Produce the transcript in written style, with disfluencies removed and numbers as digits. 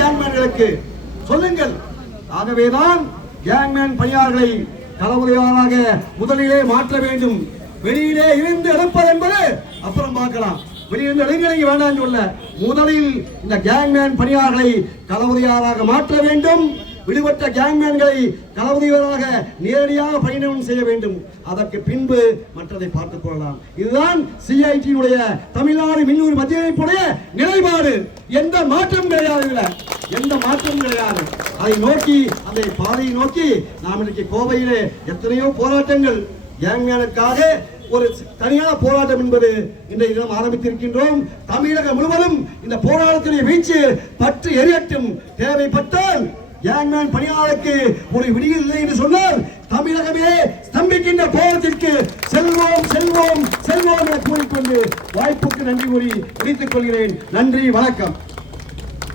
கேங்மேன்களுக்கு சொல்லுங்கள். ஆகவேதான் கேங்மேன் பணியாளர்களை களமுறையாளராக முதலிலே மாற்ற வேண்டும். வெளியிலே இருந்து எடுப்பது என்பது அப்புறம் பார்க்கலாம். வெளியிருந்து இளைஞரை வேண்டாம் சொல்ல, முதலில் இந்த கேங்மேன் பணியாளர்களை களமுறையாளராக மாற்ற வேண்டும். விடுபட்ட கேங்மேன்களை களமுறையாளராக நேரடியாக பணியிடம் செய்ய வேண்டும். அதற்கு பின்பு மற்றதை பார்த்துக் கொள்ளலாம். இதுதான் சிஐடியினுடைய தமிழ்நாடு மின்னூறு மத்திய அமைப்புடைய நிலைப்பாடு. எந்த மாற்றம் கிடையாது, எந்த மாற்றம் கிடையாது. அதை நோக்கி, அந்த பாதையை நோக்கி நாம் இன்றைக்கு கோவையிலே எத்தனையோ போராட்டங்கள், கேங்மேனுக்காக ஒரு தனியான போராட்டம் என்பது இன்றைய தினம் ஆரம்பித்திருக்கின்றோம். தமிழகம் முழுவதும் இந்த போராட்டத்திலே வீச்சு பற்றி எரியட்டும். தேவைப்பட்டால் கேங்மேன் பணியாளருக்கு ஒரு விடியல் இல்லை என்று சொன்னால் தமிழகமே ஸ்தம்பிக்கின்ற போராட்டத்திற்கு செல்வோம் செல்வோம் செல்வோம் என கூறிக்கொண்டு வாய்ப்புக்கு நன்றி கூறி முடித்துக் கொள்கிறேன். நன்றி, வணக்கம்.